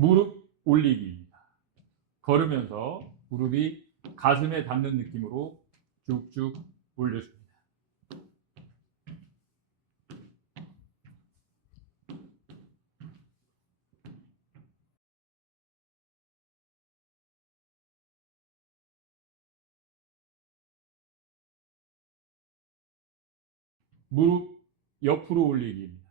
무릎 올리기입니다. 걸으면서 무릎이 가슴에 닿는 느낌으로 쭉쭉 올려줍니다. 무릎 옆으로 올리기입니다.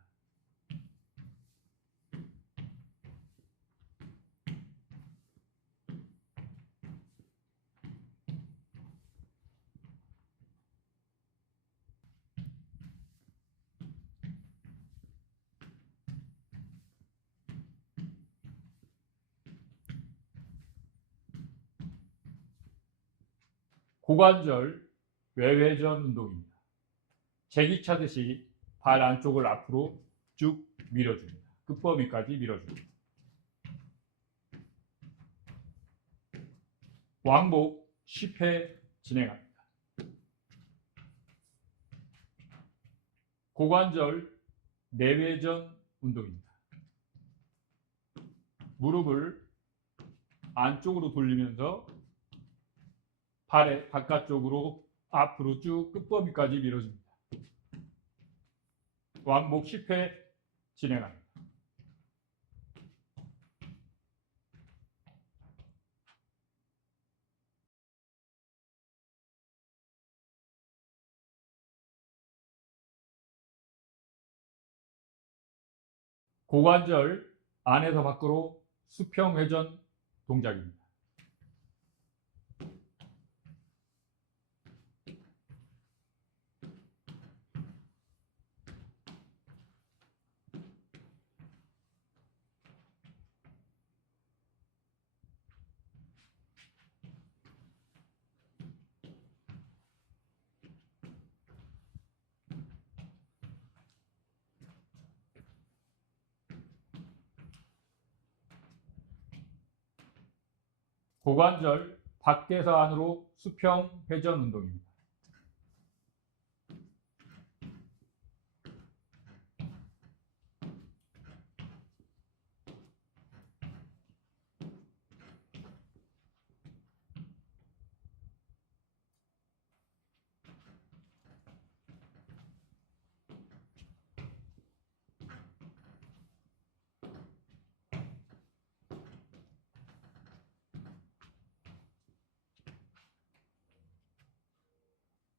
고관절 외회전 운동입니다. 제기차듯이 발 안쪽을 앞으로 쭉 밀어줍니다. 끝범위까지 밀어줍니다. 왕복 10회 진행합니다. 고관절 내외전 운동입니다. 무릎을 안쪽으로 돌리면서 발의 바깥쪽으로 앞으로 쭉 끝범위까지 밀어줍니다. 왕복 10회 진행합니다. 고관절 안에서 밖으로 수평 회전 동작입니다. 고관절 밖에서 안으로 수평 회전 운동입니다.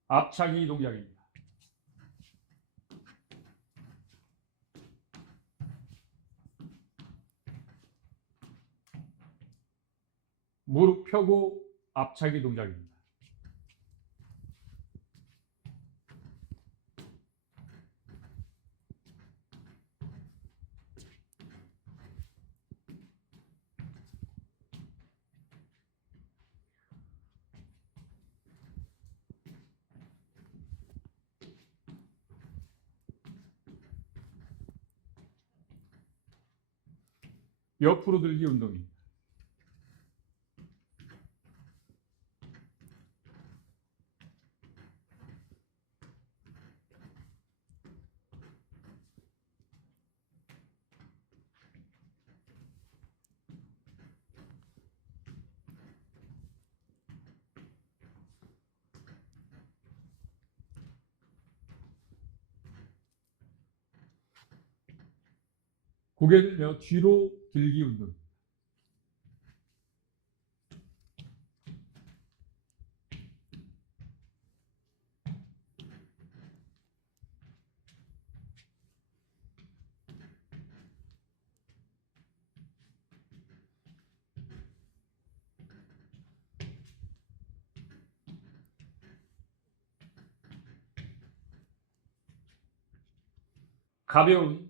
앞차기 동작입니다. 무릎 펴고 앞차기 동작입니다. 옆으로 들기 운동입니다. 고개 들며 뒤로 들기 운동. 가벼운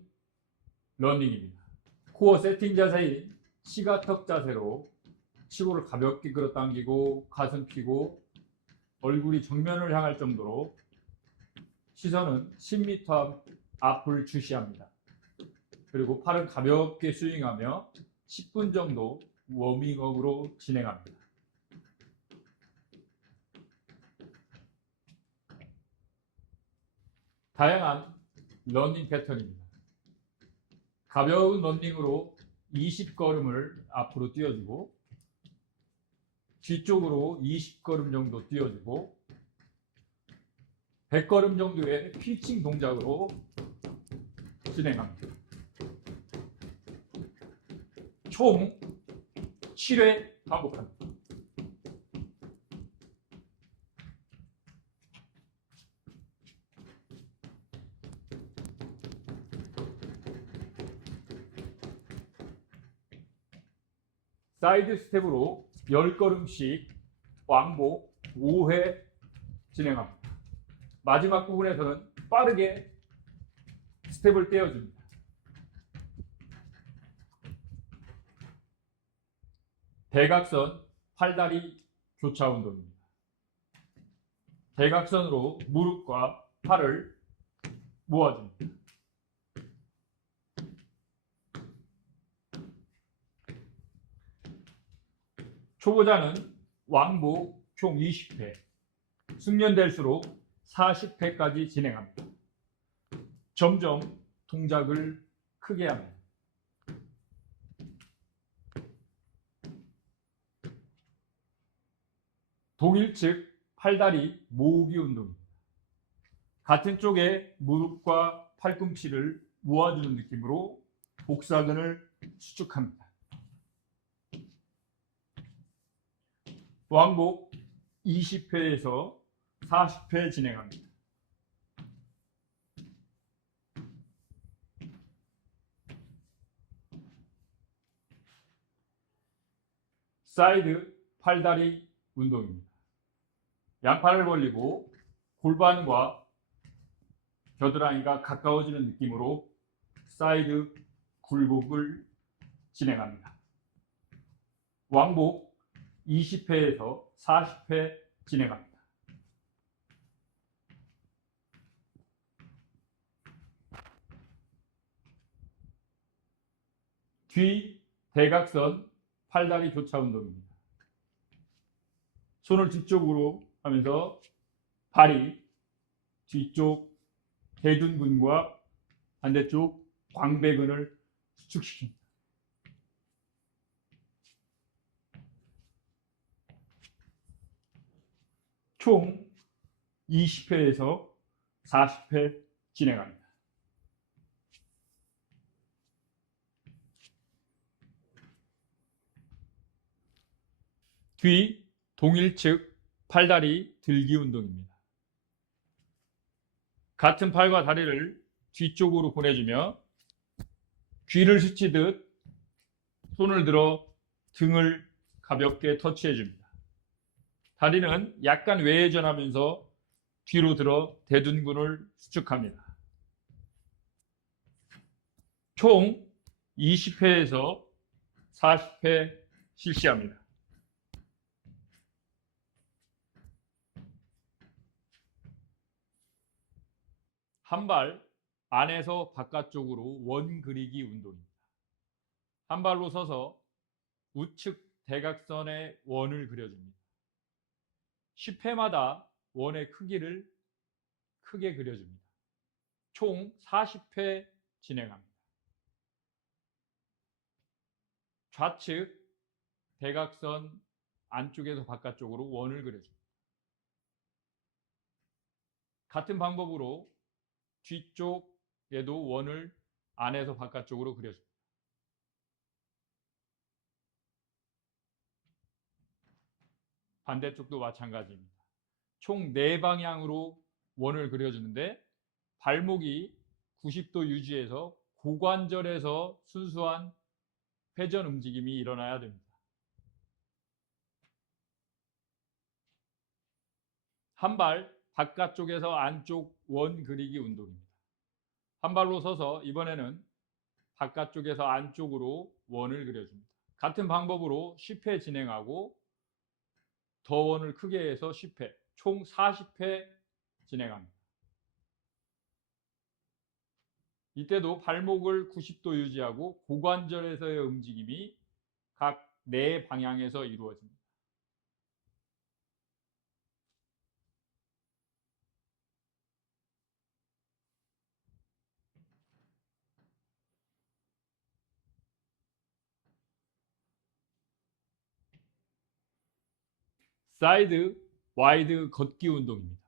러닝입니다. 코어 세팅 자세인 시가턱 자세로 치고를 가볍게 끌어당기고 가슴 펴고 얼굴이 정면을 향할 정도로 시선은 10m 앞을 주시합니다. 그리고 팔은 가볍게 스윙하며 10분 정도 워밍업으로 진행합니다. 다양한 러닝 패턴입니다. 가벼운 러닝으로 20걸음을 앞으로 뛰어주고 뒤쪽으로 20걸음 정도 뛰어주고 100걸음 정도의 피칭 동작으로 진행합니다. 총 7회 반복합니다. 사이드 스텝으로 10걸음씩 왕복 5회 진행합니다. 마지막 부분에서는 빠르게 스텝을 떼어줍니다. 대각선 팔다리 교차 운동입니다. 대각선으로 무릎과 팔을 모아줍니다. 초보자는 왕복 총 20회, 숙련될수록 40회까지 진행합니다. 점점 동작을 크게 합니다. 동일측 팔다리 모으기 운동입니다. 같은 쪽에 무릎과 팔꿈치를 모아주는 느낌으로 복사근을 수축합니다. 왕복 20회에서 40회 진행합니다. 사이드 팔다리 운동입니다. 양팔을 벌리고 골반과 겨드랑이가 가까워지는 느낌으로 사이드 굴곡을 진행합니다. 왕복 20회에서 40회 진행합니다. 뒤 대각선 팔다리 교차 운동입니다. 손을 뒤쪽으로 하면서 발이 뒤쪽 대둔근과 반대쪽 광배근을 수축시킵니다. 총 20회에서 40회 진행합니다. 뒤 동일측 팔다리 들기 운동입니다. 같은 팔과 다리를 뒤쪽으로 보내주며 귀를 스치듯 손을 들어 등을 가볍게 터치해줍니다. 다리는 약간 외회전하면서 뒤로 들어 대둔근을 수축합니다. 총 20회에서 40회 실시합니다. 한 발 안에서 바깥쪽으로 원 그리기 운동입니다. 한 발로 서서 우측 대각선의 원을 그려줍니다. 10회마다 원의 크기를 크게 그려줍니다. 총 40회 진행합니다. 좌측 대각선 안쪽에서 바깥쪽으로 원을 그려줍니다. 같은 방법으로 뒤쪽에도 원을 안에서 바깥쪽으로 그려줍니다. 반대쪽도 마찬가지입니다. 총 4방향으로 원을 그려주는데 발목이 90도 유지해서 고관절에서 순수한 회전 움직임이 일어나야 됩니다. 한 발 바깥쪽에서 안쪽 원 그리기 운동입니다. 한 발로 서서 이번에는 바깥쪽에서 안쪽으로 원을 그려줍니다. 같은 방법으로 10회 진행하고 더 원을 크게 해서 10회, 총 40회 진행합니다. 이때도 발목을 90도 유지하고 고관절에서의 움직임이 각 4방향에서 이루어집니다. 사이드 와이드 걷기 운동입니다.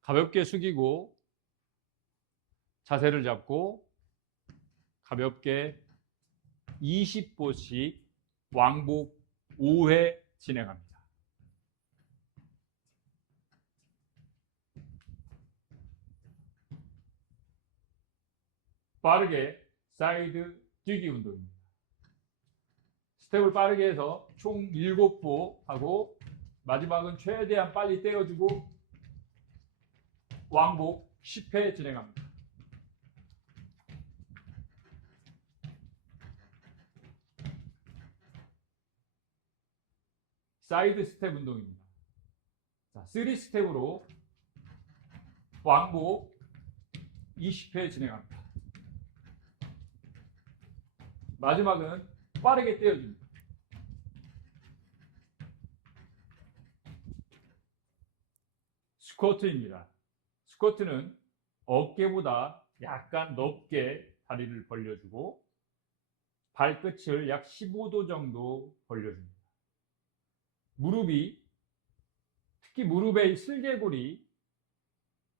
가볍게 숙이고 자세를 잡고 가볍게 20보씩 왕복 5회 진행합니다. 빠르게 사이드 뛰기 운동입니다. 스텝을 빠르게 해서 총 7보 하고 마지막은 최대한 빨리 떼어주고 왕복 10회 진행합니다. 사이드 스텝 운동입니다. 자, 3스텝으로 왕복 20회 진행합니다. 마지막은 빠르게 떼어줍니다. 스쿼트입니다. 스쿼트는 어깨보다 약간 넓게 다리를 벌려주고 발끝을 약 15도 정도 벌려줍니다. 특히 무릎의 슬개골이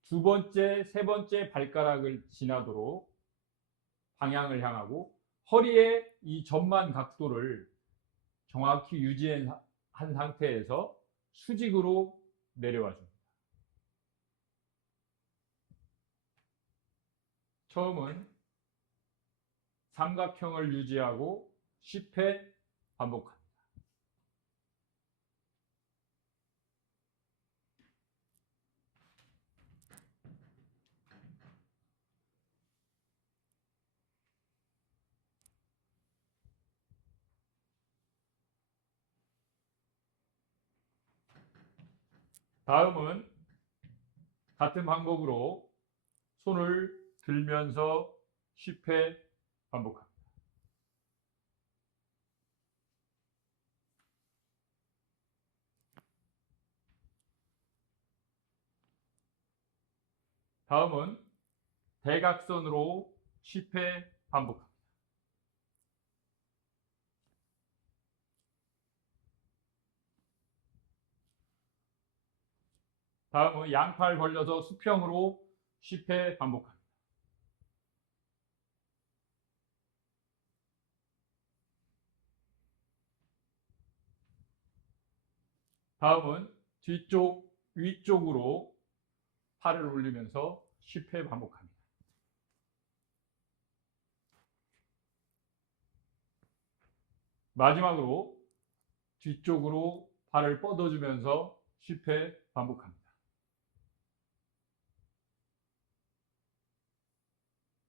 두 번째, 세 번째 발가락을 지나도록 방향을 향하고 허리의 이 전만 각도를 정확히 유지한 상태에서 수직으로 내려와 줍니다. 처음은 삼각형을 유지하고 10회 반복합니다. 다음은 같은 방법으로 손을 들면서 10회 반복합니다. 다음은 대각선으로 10회 반복합니다. 다음은 양팔 벌려서 수평으로 10회 반복합니다. 다음은 뒤쪽, 위쪽으로 팔을 올리면서 10회 반복합니다. 마지막으로 뒤쪽으로 발을 뻗어주면서 10회 반복합니다.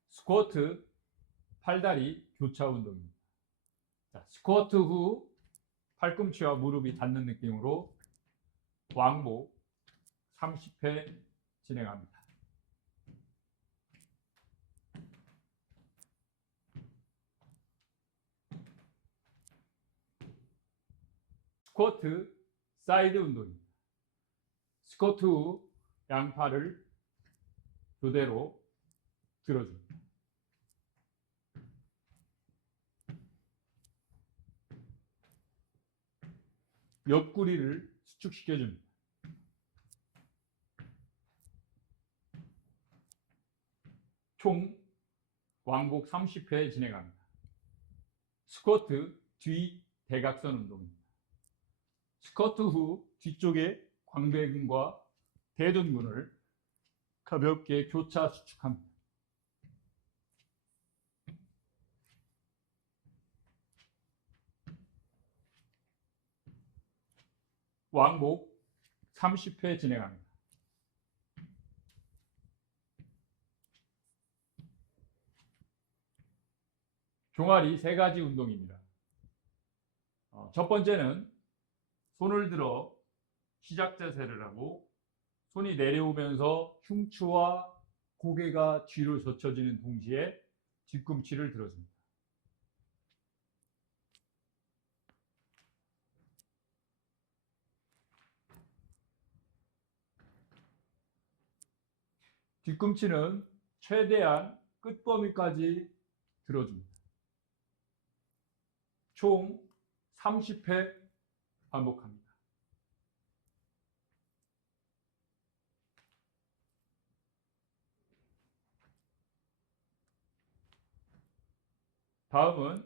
스쿼트, 팔다리 교차 운동입니다. 자, 스쿼트 후 팔꿈치와 무릎이 닿는 느낌으로 왕복 30회 진행합니다. 스쿼트 사이드 운동입니다. 스쿼트 후 양팔을 그대로 들어줍니다. 옆구리를 수축시켜줍니다. 총 왕복 30회 진행합니다. 스쿼트 뒤 대각선 운동입니다. 스쿼트 후 뒤쪽의 광배근과 대둔근을 가볍게 교차 수축합니다. 왕복 30회 진행합니다. 종아리 3가지 운동입니다. 첫 번째는 손을 들어 시작 자세를 하고 손이 내려오면서 흉추와 고개가 뒤로 젖혀지는 동시에 뒤꿈치를 들어줍니다. 뒤꿈치는 최대한 끝범위까지 들어줍니다. 총 30회 반복합니다. 다음은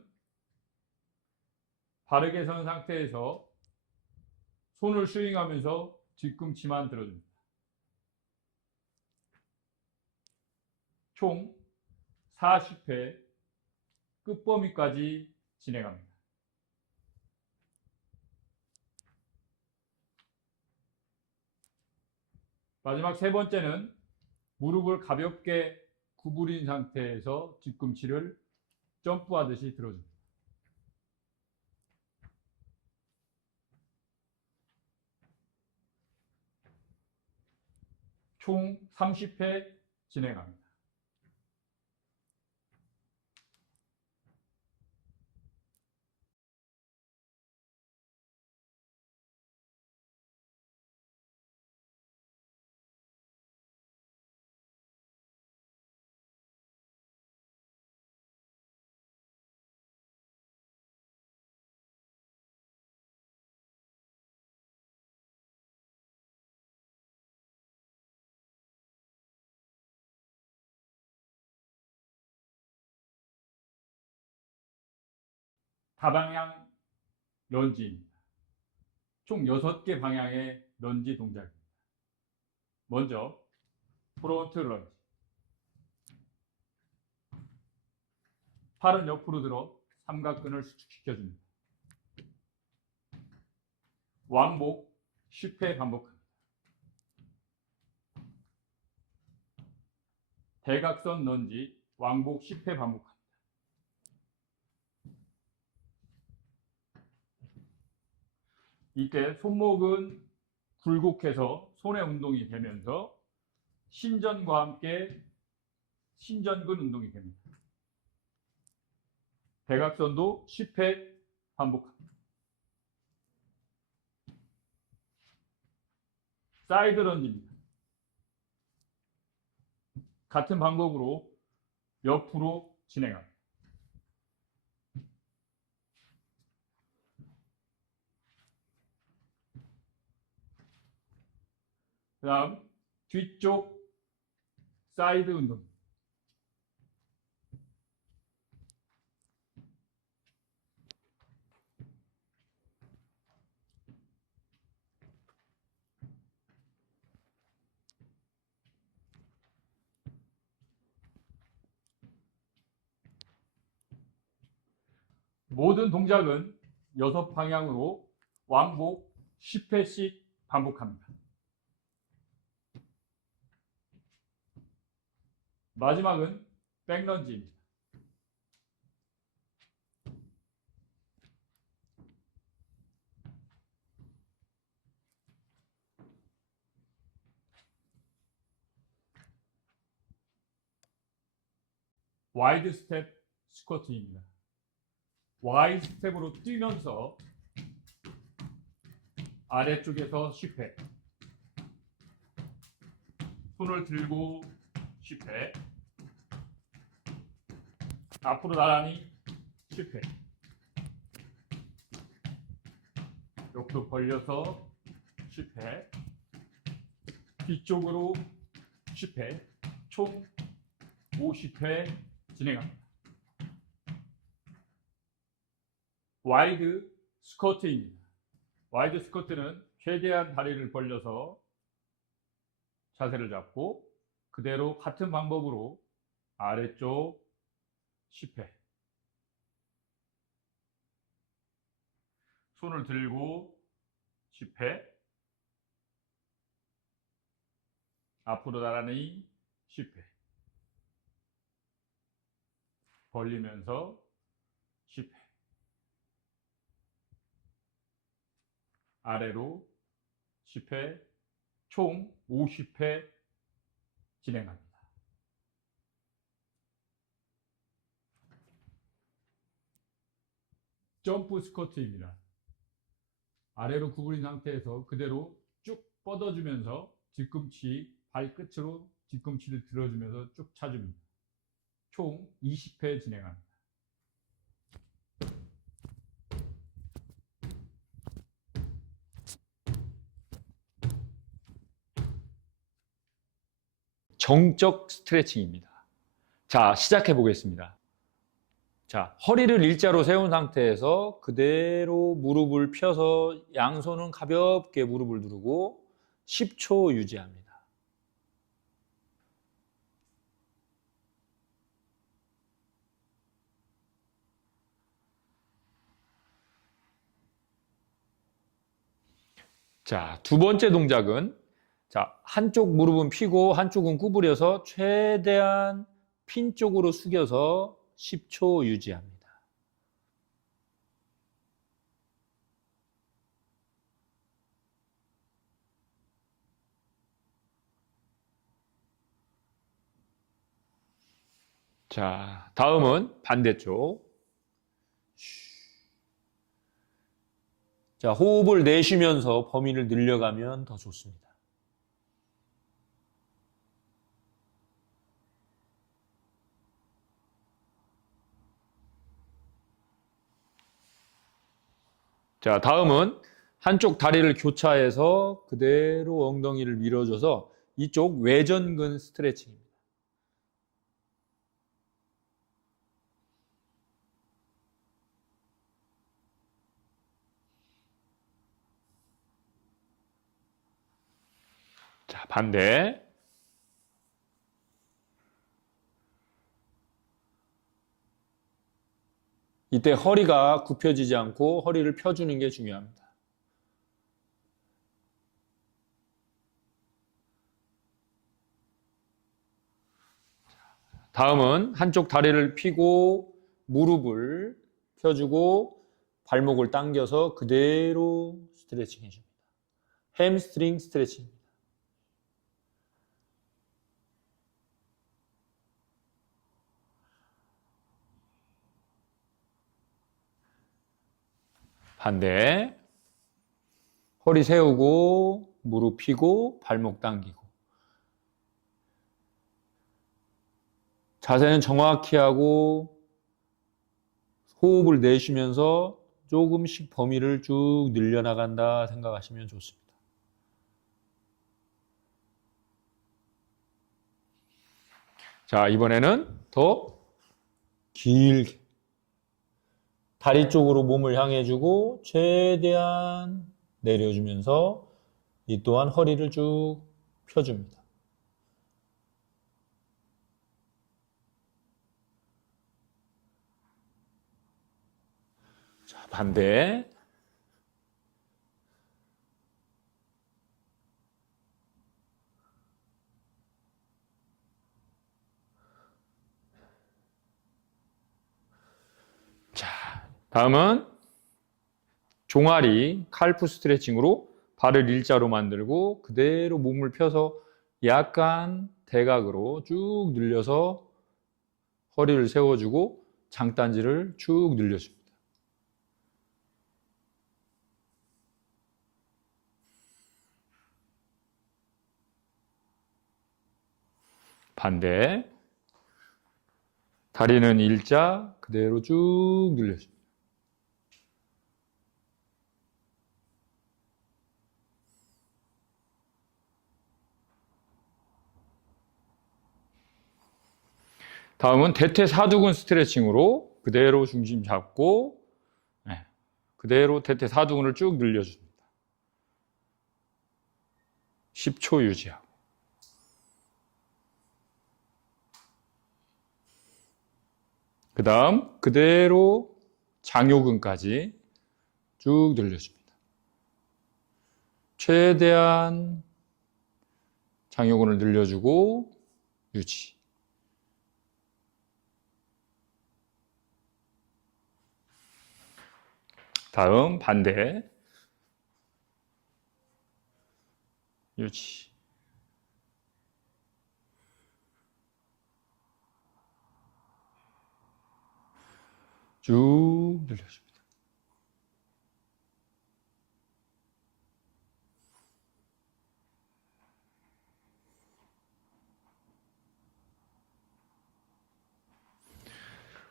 바르게 선 상태에서 손을 스윙하면서 뒤꿈치만 들어줍니다. 총 40회 끝범위까지 진행합니다. 마지막 세 번째는 무릎을 가볍게 구부린 상태에서 뒤꿈치를 점프하듯이 들어줍니다. 총 30회 진행합니다. 다방향 런지입니다. 총 6개 방향의 런지 동작입니다. 먼저 프론트 런지. 팔은 옆으로 들어 삼각근을 수축시켜줍니다. 왕복 10회 반복합니다. 대각선 런지 왕복 10회 반복합니다. 이때 손목은 굴곡해서 손의 운동이 되면서 신전과 함께 신전근 운동이 됩니다. 대각선도 10회 반복합니다. 사이드 런지입니다. 같은 방법으로 옆으로 진행합니다. 그 다음 뒤쪽 사이드 운동. 모든 동작은 6방향으로 왕복 10회씩 반복합니다. 마지막은 백런지입니다. 와이드 스텝 스쿼트입니다. 와이드 스텝으로 뛰면서 아래쪽에서 10회, 손을 들고 10회, 앞으로 나란히 10회, 옆으로 벌려서 10회, 뒤쪽으로 10회, 총 50회 진행합니다. 와이드 스쿼트입니다. 와이드 스쿼트는 최대한 다리를 벌려서 자세를 잡고 그대로 같은 방법으로 아래쪽 10회, 손을 들고 10회, 앞으로 나란히 10회, 벌리면서 10회, 아래로 10회, 총 50회 진행합니다. 점프 스쿼트입니다. 아래로 구부린 상태에서 그대로 쭉 뻗어주면서 뒤꿈치 발끝으로 뒤꿈치를 들어주면서 쭉 차줍니다. 총 20회 진행합니다. 정적 스트레칭입니다. 자, 시작해 보겠습니다. 자, 허리를 일자로 세운 상태에서 그대로 무릎을 펴서 양손은 가볍게 무릎을 누르고 10초 유지합니다. 자, 두 번째 동작은 자, 한쪽 무릎은 펴고 한쪽은 구부려서 최대한 핀 쪽으로 숙여서 10초 유지합니다. 자, 다음은 반대쪽. 자, 호흡을 내쉬면서 범위를 늘려가면 더 좋습니다. 자, 다음은 한쪽 다리를 교차해서 그대로 엉덩이를 밀어줘서 이쪽 외전근 스트레칭입니다. 자, 반대. 이때 허리가 굽혀지지 않고 허리를 펴주는 게 중요합니다. 다음은 한쪽 다리를 펴고 무릎을 펴주고 발목을 당겨서 그대로 스트레칭 해줍니다. 햄스트링 스트레칭입니다. 반대. 허리 세우고 무릎 펴고 발목 당기고. 자세는 정확히 하고 호흡을 내쉬면서 조금씩 범위를 쭉 늘려나간다 생각하시면 좋습니다. 자, 이번에는 더 길게 다리 쪽으로 몸을 향해 주고 최대한 내려주면서 이 또한 허리를 쭉 펴줍니다. 자, 반대. 자, 다음은 종아리 칼프 스트레칭으로 발을 일자로 만들고 그대로 몸을 펴서 약간 대각으로 쭉 늘려서 허리를 세워주고 장단지를 쭉 늘려줍니다. 반대. 다리는 일자 그대로 쭉 늘려줍니다. 다음은 대퇴사두근 스트레칭으로 그대로 중심 잡고 그대로 대퇴사두근을 쭉 늘려줍니다. 10초 유지하고. 그 다음 그대로 장요근까지 쭉 늘려줍니다. 최대한 장요근을 늘려주고 유지. 다음 반대. 유지. 쭉 늘려줍니다.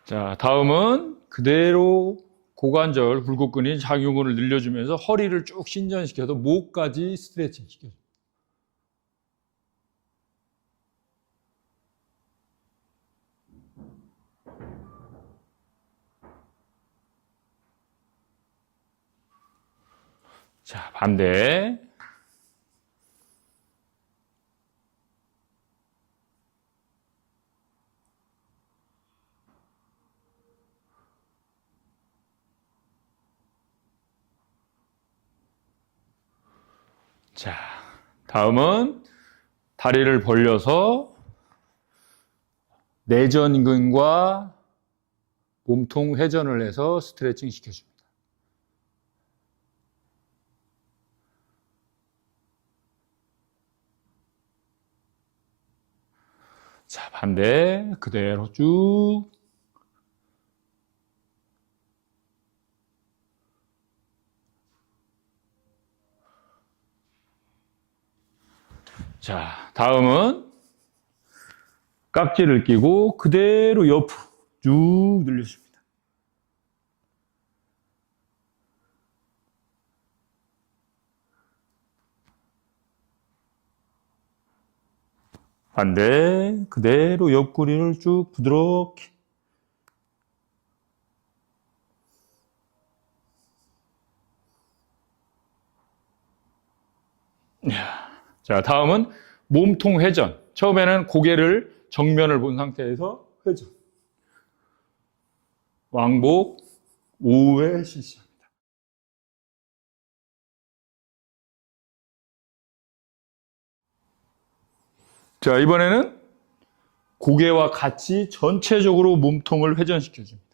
자, 다음은 그대로 고관절, 굴곡근인 장요근을 늘려주면서 허리를 쭉 신전시켜서 목까지 스트레칭 시켜줍니다. 자, 반대. 자, 다음은 다리를 벌려서 내전근과 몸통 회전을 해서 스트레칭 시켜줍니다. 자, 반대 그대로 쭉. 자, 다음은 깍지를 끼고 그대로 옆으로 쭉 늘려줍니다. 반대 그대로 옆구리를 쭉 부드럽게. 자, 다음은 몸통 회전. 처음에는 고개를 정면을 본 상태에서 회전. 왕복 5회 실시합니다. 자, 이번에는 고개와 같이 전체적으로 몸통을 회전시켜줍니다.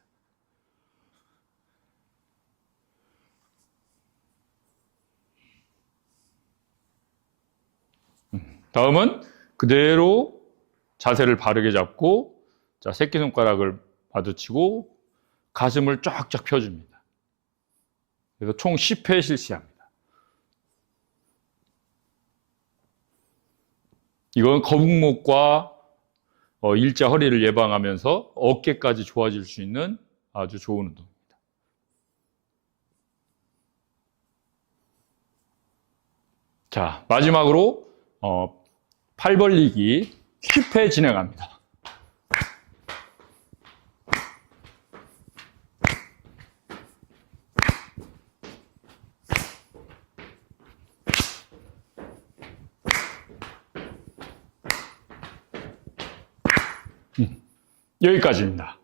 다음은 그대로 자세를 바르게 잡고, 자, 새끼손가락을 마주치고 가슴을 쫙쫙 펴줍니다. 그래서 총 10회 실시합니다. 이건 거북목과 일자 허리를 예방하면서 어깨까지 좋아질 수 있는 아주 좋은 운동입니다. 자, 마지막으로 팔 벌리기 10회 진행합니다. 여기까지입니다.